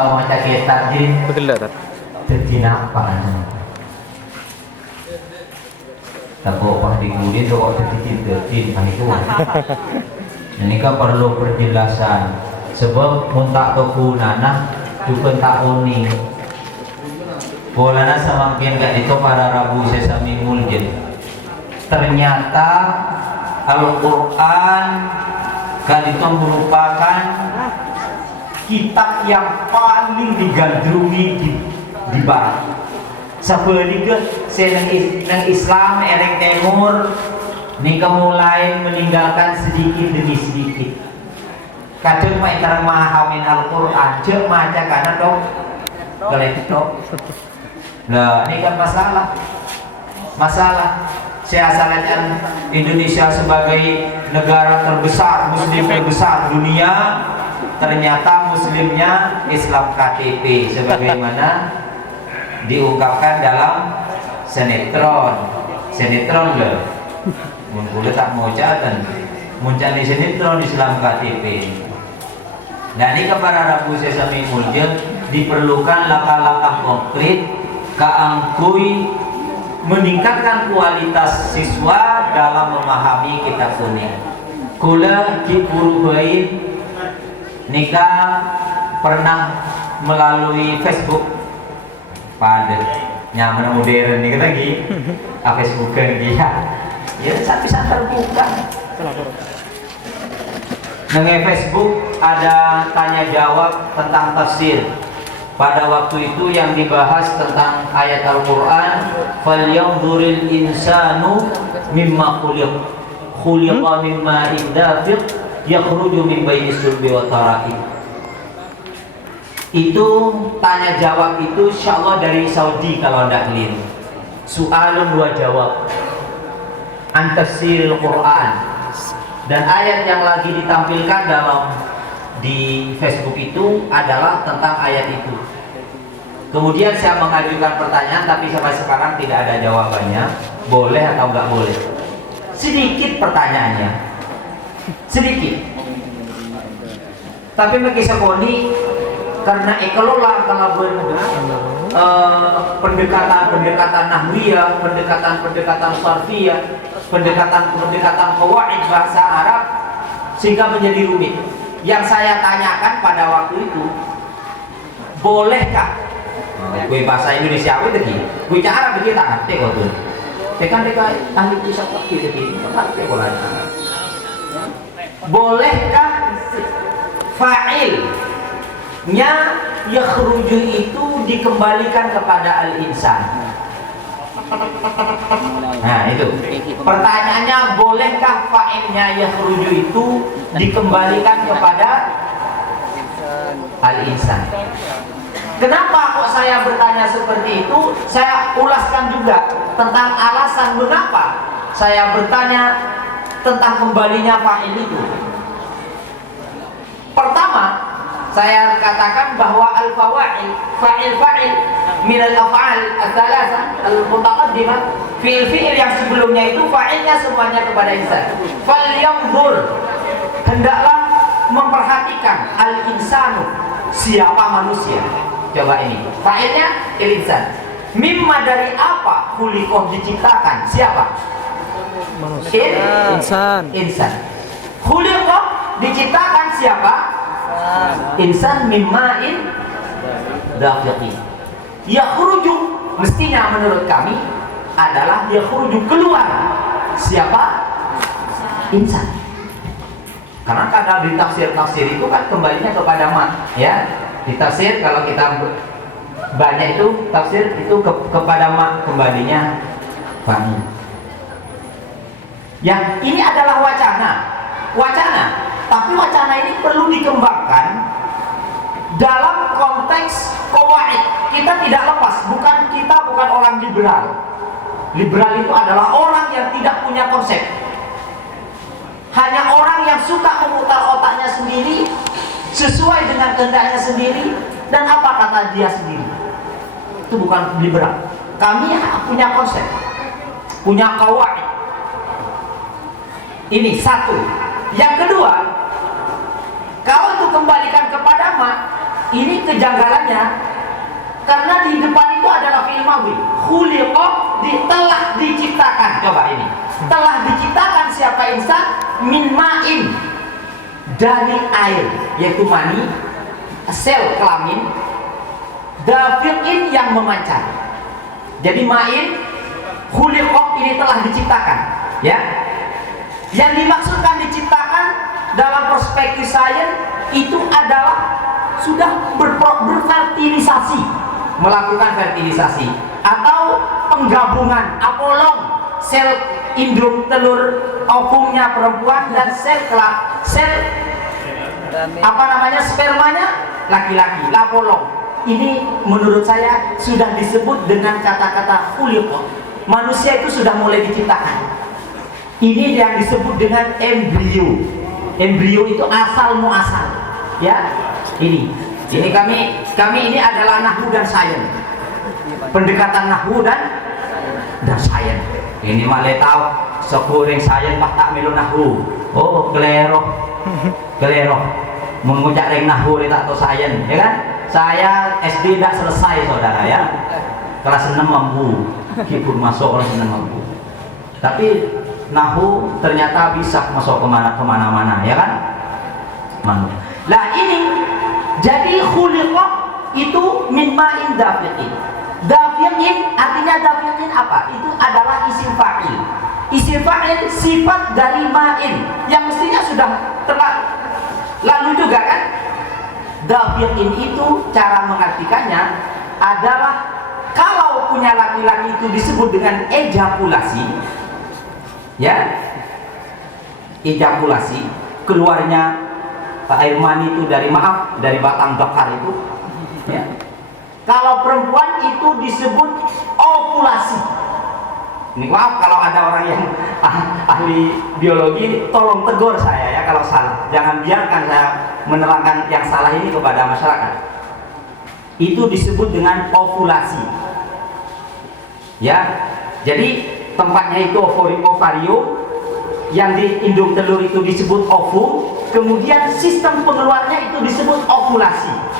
Macam kita jadi Betul tak? nampak. Takut pas diguli tu kok tertitin itu. Ini kan perlu penjelasan. Sebab muntak toku nanah juga tak unik. Bolana semakin gak itu para Rabu Sesami Muljid. Ternyata Al-Quran kan itu merupakan kitab yang paling digandrungi di barat. Sebenarnya senang Islam ereng timur nika mulai meninggalkan sedikit demi sedikit. Kadang mereka memahami Al-Quran, cek maca karena dong kelektok. Nah, ini kan masalah. Saya asalkan Indonesia sebagai negara terbesar, Muslim terbesar dunia, ternyata Muslimnya Islam KTP, sebagaimana diungkapkan dalam sinetron loh. Mungkin tak mau catatan, muncul di sinetron Islam KTP. Nah, ini kepada Rabu Sesami Muljid diperlukan langkah-langkah konkret keangkui meningkatkan kualitas siswa dalam memahami kitab kuning. Kula kipuru baik nikah pernah melalui Facebook pada nyaman modern nih lagi Facebook dia ya satu terbuka nge Facebook ada tanya jawab tentang tafsir. Pada waktu itu yang dibahas tentang ayat Al-Quran, falyanzuril insanu mimma khuliqa mimma dafiq yakhruju min baini sulbi wa tara'ib. Itu tanya jawab itu insyaallah dari Saudi kalau tidak keliru. Soalun dua jawab an tafsiril Quran. Dan ayat yang lagi ditampilkan di Facebook itu adalah tentang ayat itu. Kemudian saya mengajukan pertanyaan, tapi sampai sekarang tidak ada jawabannya. Boleh atau enggak boleh? Sedikit pertanyaannya, sedikit. Tapi bagi sekoni karena ekelola kalau pendekatan nahwiyah, pendekatan sarfiyah, pendekatan qawaid bahasa Arab, sehingga menjadi rumit. Yang saya tanyakan pada waktu itu, bolehkah gue bahasa Indonesia itu tadi, gue cara begitu tak ngerti kok tuh. Tekan ahli pusat begitu ngerti bolanya. Bolehkah fa'ilnya yakhruju itu dikembalikan kepada al-insan? Nah itu pertanyaannya, bolehkah fa'ilnya yakhruju itu dikembalikan kepada al-insan? Kenapa kok saya bertanya seperti itu? Saya ulaskan juga tentang alasan mengapa saya bertanya tentang kembalinya fa'il itu. Pertama, saya katakan bahwa al-fawa'il, fa'il min al-af'al ats-tsalatsa al-mutaqaddimah, fi'il yang sebelumnya itu fa'ilnya semuanya kepada insan. Falyanzur, hendaklah memperhatikan al-insanu, siapa manusia. Coba ini, fa'ilnya il-insan. Mimma, dari apa khuliqah diciptakan? Siapa? Insan. Khuliqah diciptakan siapa? Insan mimma'in dafiqin. Yakhruju, mestinya menurut kami adalah yakhruju, keluar. Siapa? Insan. Karena kadang di tafsir itu kan kembalinya kepada mat, ya. Di tafsir kalau kita banyak itu tafsir itu kepada mak, kembalinya fa'il. Ya, ini adalah wacana, tapi wacana ini perlu dikembangkan dalam konteks qawaid. Kita tidak lepas, kita bukan orang liberal. Liberal itu adalah orang yang tidak punya konsep. Hanya orang yang suka memutar otaknya sendiri sesuai dengan kehendaknya sendiri dan apa kata dia sendiri. Itu bukan liberal. Kami punya konsep, punya qawaid. Ini satu. Yang kedua, kalau itu kembalikan kepada mak, ini kejanggalannya, karena di depan itu adalah fi'il madhi. Khuliqa, telah diciptakan. Coba ini. Telah diciptakan siapa insan? Min ma'in, dari air, yaitu mani, sel kelamin, dafiqin yang memancar. Jadi ma'in, khuliqa ini telah diciptakan, ya. Yang dimaksudkan diciptakan dalam perspektif sains itu adalah sudah berfertilisasi, melakukan fertilisasi atau penggabungan apolong sel indung telur ovumnya perempuan dan sel spermanya laki-laki, lapolong. Ini menurut saya sudah disebut dengan kata-kata khuliqa. Manusia itu sudah mulai diciptakan. Ini yang disebut dengan embrio. Embrio itu asal muasal, ya. Ini kami ini adalah nahwu dan sains. Pendekatan nahwu dan sains. Ini malah tahu sekurang sains pak tak milu nahwu. Oh, kelero. Mengucap reng nahwu tak tahu sains, ya kan? Saya SD tidak selesai saudara, ya. Kelas 6 mampu, kipur masuk kelas 6 mampu. Tapi nahwu ternyata bisa masuk kemana-mana, ya kan? Lah ini jadi khuliqa itu min ma'in dafiqin. Dafiqin artinya dafiqin apa? Itu adalah isim fa'il. Isim fa'il sifat dari ma'in yang mestinya sudah telah lalu juga kan? Dafiqin itu cara mengartikannya adalah kalau punya laki-laki itu disebut dengan ejakulasi, ya, ejakulasi, keluarnya air mani itu dari batang bakar itu, ya. Kalau perempuan itu disebut ovulasi. Ini maaf kalau ada orang yang ahli biologi, tolong tegur saya ya kalau salah. Jangan biarkan saya menerangkan yang salah ini kepada masyarakat. Itu disebut dengan ovulasi, ya. Jadi tempatnya itu ovarium, yang di indung telur itu disebut ovum, kemudian sistem pengeluarnya itu disebut ovulasi.